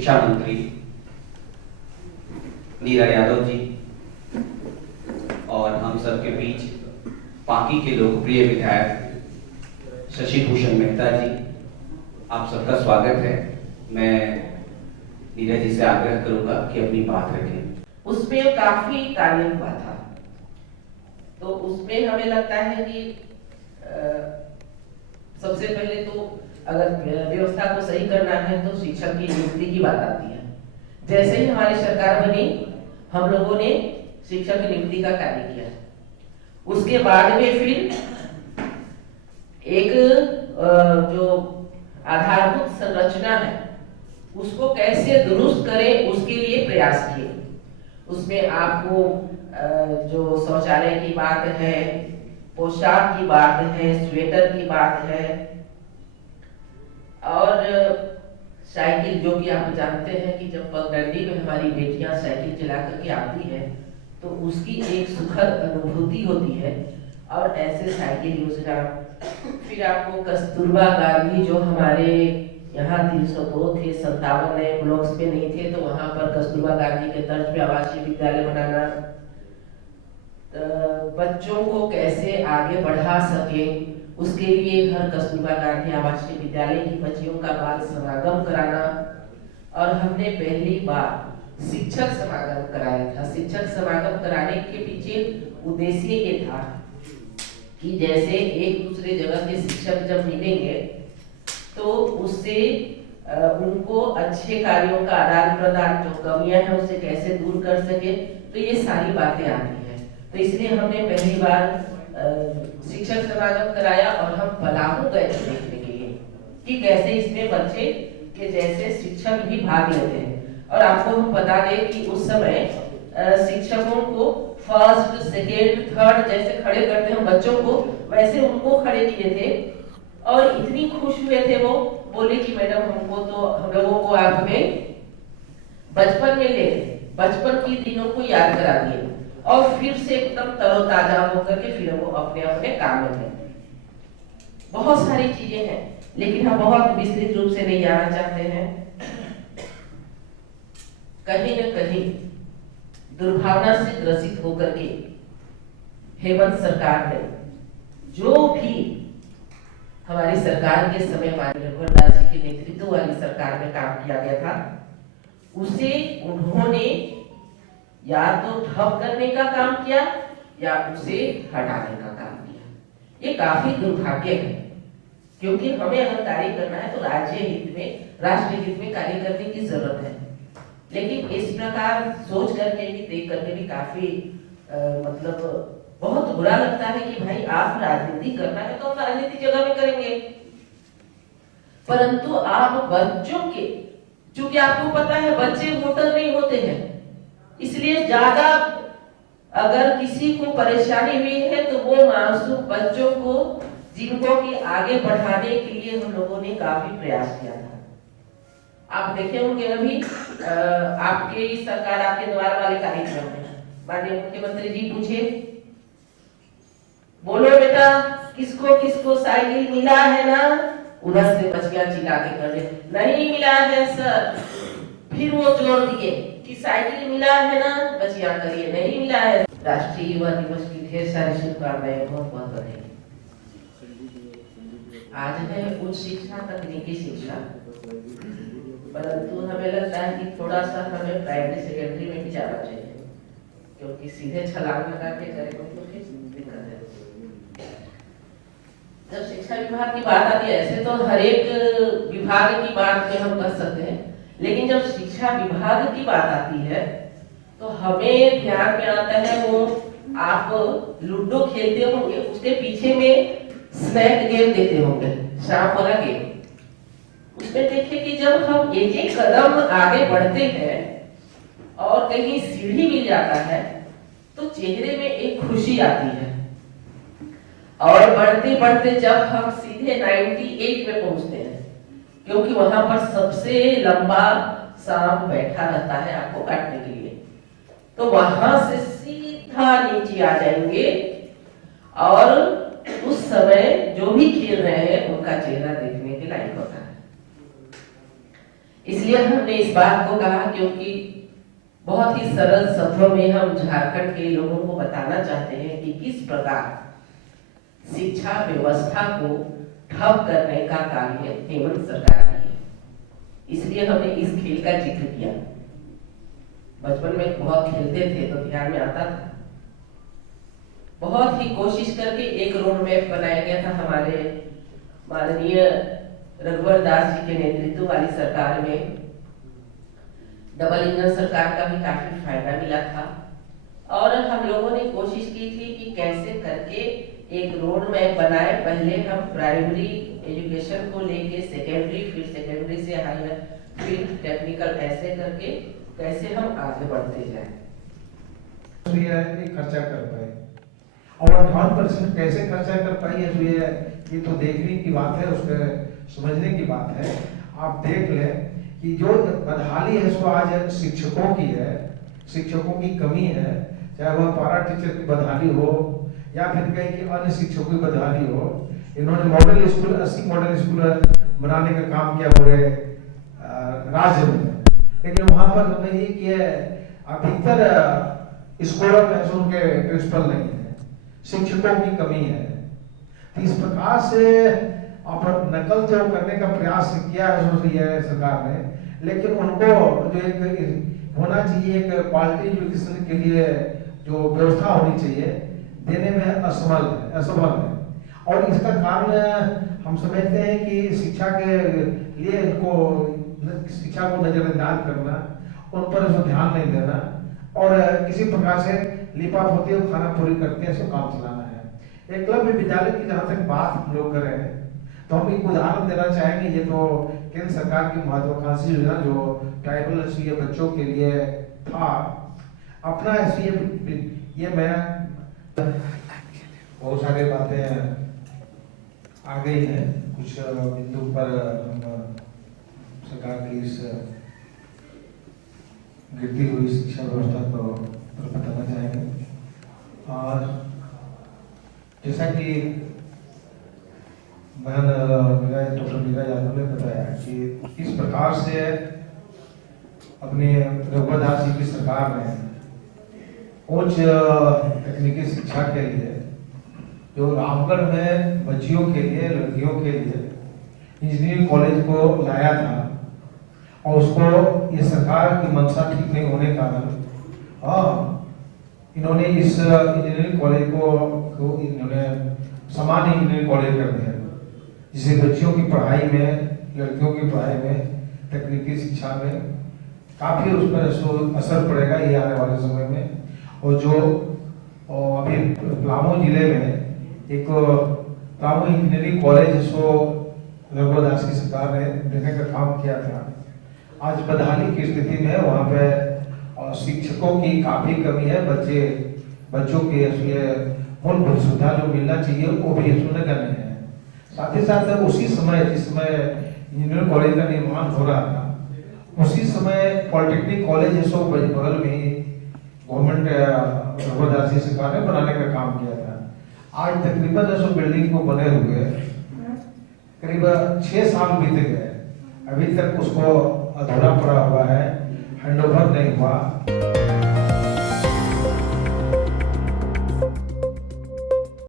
शिक्षा मंत्री नीरा यादव जी और हम सबके बीच पाकी के लोकप्रिय विधायक शशि भूषण मेहता जी, आप सबका स्वागत है। मैं नीरा जी से आग्रह करूंगा कि अपनी बात रखें। उसमें काफी कार्य हुआ था, तो उसमें हमें लगता है कि सबसे पहले तो अगर व्यवस्था को सही करना है तो शिक्षक की नियुक्ति की बात आती है। जैसे ही हमारी सरकार बनी, हम लोगों ने शिक्षक की नियुक्ति का कार्य किया। उसके बाद में फिर एक जो आधारभूत संरचना है उसको कैसे दुरुस्त करें उसके लिए प्रयास किए। उसमें आपको जो शौचालय की बात है, पोशाक की बात है, स्वेटर की बात है, और साइकिल, जो कि आप जानते हैं कि जब पगडंडी में हमारी बेटियां साइकिल चला करके आती है तो उसकी एक सुखद अनुभूति होती है। और ऐसे साइकिल योजना, फिर आपको कस्तूरबा गांधी जो हमारे यहाँ 302 थे, 57 नए ब्लॉक्स पे नहीं थे, तो वहां पर कस्तूरबा गांधी के तर्ज पे आवासीय विद्यालय बनाना, बच्चों को कैसे आगे बढ़ा सके उसके लिए हर कस्तूरबा गांधी आवासीय विद्यालय की बच्चियों का बाल समागम कराना। और हमने पहली बार शिक्षक समागम कराया था। शिक्षक समागम कराने के पीछे उद्देश्य ये था कि जैसे एक दूसरे जगह के शिक्षक जब मिलेंगे तो उससे उनको अच्छे कार्यों का आदान प्रदान, जो कमियां हैं उसे कैसे दूर कर सके, तो ये सारी बातें आती हैं। तो इसलिए हमने पहली बार शिक्षक समागम कराया और हम पलामू गए थे देखने के लिए कि कैसे इसमें बच्चे के जैसे शिक्षक भी भाग लेते हैं। और आपको हम बता दें कि उस समय शिक्षकों को फर्स्ट, सेकेंड, थर्ड जैसे खड़े करते हैं बच्चों को, वैसे उनको खड़े किए थे। और इतनी खुश हुए थे वो, बोले कि मैडम हमको तो, हम लोगों को आप हमें बचपन में ले, बचपन की दिनों को याद करा दिए और फिर से एकदम तरोताजा होकर के फिर वो अपने अपने काम में थे। बहुत सारी चीजें हैं, लेकिन हम बहुत विस्तृत रूप से नहीं जाना चाहते हैं। कहीं न कहीं दुर्भावना से ग्रसित होकर के हेमंत सरकार ने जो भी हमारी सरकार के समय माननीय रघुवर दास जी के नेतृत्व वाली सरकार में काम किया गया था, उसे उन्होंने या तो ठप करने का काम किया या उसे हटाने का काम किया। ये काफी दुर्भाग्य है, क्योंकि हमें अगर कार्य करना है तो राज्य हित में, राष्ट्र हित में कार्य करने की जरूरत है। लेकिन इस प्रकार सोच करके भी, देख करके भी काफी मतलब बहुत बुरा लगता है कि भाई आप राजनीति करना है तो हम राजनीति जगह में करेंगे, परंतु आप बच्चों के, चूंकि आपको पता है बच्चे वोटर नहीं होते हैं, इसलिए ज्यादा अगर किसी को परेशानी हुई है तो वो मासूम बच्चों को, जिनको कि आगे बढ़ाने के लिए हम लोगों ने काफी प्रयास किया था। आप देखे होंगे अभी आपके सरकार, आपके द्वार वाले कार्यक्रम में माननीय मुख्यमंत्री जी पूछे, बोलो बेटा किसको किसको साइकिल मिला है ना, उधर से बच्चियां चिल्ला के कर दे नहीं मिला है सर। फिर वो जोर दिए कि साइकिल मिला है ना, बच्चियां करिए नहीं मिला है। राष्ट्रीय युवा दिवस की ढेर सारी शुभकामनाएं, बहुत बहुत बधाई। आज है उच्च शिक्षा, तकनीकी शिक्षा, परंतु हमें लगता है कि थोड़ा सा हमें प्राइमरी सेकेंडरी में भी जाना चाहिए, क्योंकि सीधे छलांग लगा के करेंगे तो फिर दिक्कत है। जब शिक्षा विभाग की बात आती है, ऐसे तो हर एक विभाग की बात में हम कर सकते हैं, लेकिन जब शिक्षा विभाग की बात आती है तो हमें ध्यान में आता है वो, आप लूडो खेलते होंगे, उसके पीछे में स्नैक गेम देते होंगे, शाम वाला गेम। उसमें देखिए कि जब हम एक एक कदम आगे बढ़ते हैं और कहीं सीढ़ी मिल जाता है तो चेहरे में एक खुशी आती है। और बढ़ते बढ़ते जब हम सीधे 98 में पहुंचते हैं, क्योंकि वहां पर सबसे लंबा सांप बैठा रहता है आपको काटने के लिए, तो वहां से सीधा नीचे आ जाएंगे और उस समय जो भी खेल रहे हैं उनका चेहरा देखने के लायक होता है। इसलिए हमने इस बात को कहा क्योंकि बहुत ही सरल शब्दों में हम झारखंड के लोगों को बताना चाहते हैं कि किस प्रकार शिक्षा व्यवस्था को ठप करने का कार्य हेमंत सरकार की है। इसलिए हमने इस खेल का जिक्र किया। बचपन में बहुत खेलते थे तो ध्यान में आता था। बहुत ही कोशिश करके एक रोड मैप बनाया गया था हमारे माननीय रघुवर दास जी के नेतृत्व वाली सरकार में। डबल इंजन सरकार का भी काफी फायदा मिला था और हम लोगों ने कोशिश की थी कि कैसे करके एक रोड मैप बनाए। पहले हम प्राइमरी एजुकेशन को लेके सेकेंडरी, फिर सेकेंडरी से हायर, फिर टेक्निकल, ऐसे करके कैसे हम आगे बढ़ते जाएं। तो ये खर्चा कर पाए और 58% कैसे खर्चा कर पाई है, तो ये तो देखने की बात है, उसके समझने की बात है। आप देख लें कि जो बदहाली है सो आज शिक्षकों की है, शिक्षकों की कमी है, चाहे वह पारा टीचर की बदहाली हो या फिर कहीं की अन्य शिक्षकों की बदहाली हो। इन्होंने मॉडल स्कूल 80 मॉडल स्कूल बनाने का काम किया पूरे राज्य में, लेकिन वहां पर हमने ये किया अधिकतर स्कूलों में उनके प्रिंसिपल नहीं है, शिक्षकों की कमी है। तो इस प्रकार से आप नकल जो करने का प्रयास किया है सरकार ने, लेकिन उनको जो एक होना चाहिए, एक क्वालिटी एजुकेशन के लिए जो व्यवस्था होनी चाहिए, देने में असफल है। और इसका कारण हम समझते हैं कि शिक्षा के लिए इनको शिक्षा को नजरअंदाज करना, उन पर जो ध्यान नहीं देना और किसी प्रकार से लिपापोती और खाना पूरी करते हैं, सब काम चलाना है। एकलव्य विद्यालय की जहाँ तक बात हम लोग कर रहे हैं, तो हम एक उदाहरण देना चाहेंगे। ये तो केंद्र सरकार की महत्वाकांक्षी योजना जो ट्राइबल एससीए बच्चों के लिए था, अपना एससीए, ये मैं बहुत सारी बातें आ गई हैं, कुछ बिंदु पर सरकार की इस गिरती हुई शिक्षा व्यवस्था को बताना चाहेंगे। और जैसा कि बहन डॉक्टर मीरा यादव ने बताया कि इस प्रकार से अपने रघुवर दास जी की सरकार ने उच्च तकनीकी शिक्षा के लिए जो रामगढ़ में बच्चियों के लिए, लड़कियों के लिए इंजीनियरिंग कॉलेज को लाया था, और उसको ये सरकार की मंशा ठीक नहीं होने के कारण इन्होंने इस इंजीनियरिंग कॉलेज को इन्होंने सामान्य इंजीनियरिंग कॉलेज कर दिया, जिससे बच्चियों की पढ़ाई में, लड़कियों की पढ़ाई में, तकनीकी शिक्षा में काफी उस पर असर पड़ेगा ये आने वाले समय में। और जो अभी पलामू जिले में एक पलामू इंजीनियरिंग कॉलेज जिसको रघुवर दास की सरकार ने देने का काम किया था, आज बदहाली की स्थिति में वहाँ पे शिक्षकों की काफी कमी है। बच्चों की मूलभूत सुविधा जो मिलना चाहिए वो भी सुनने का नहीं है। साथ ही साथ उसी समय जिस समय इंजीनियरिंग कॉलेज का निर्माण हो रहा था, उसी समय पॉलिटेक्निक कॉलेज जो बगल में ही गवर्नमेंट रघुवर दास जी सरकार ने बनाने का काम किया था। आज तकरीबन जो बिल्डिंग को बने हुए करीब 6 साल बीत गए, अभी तक उसको अधूरा पड़ा हुआ है, हैंडओवर नहीं हुआ।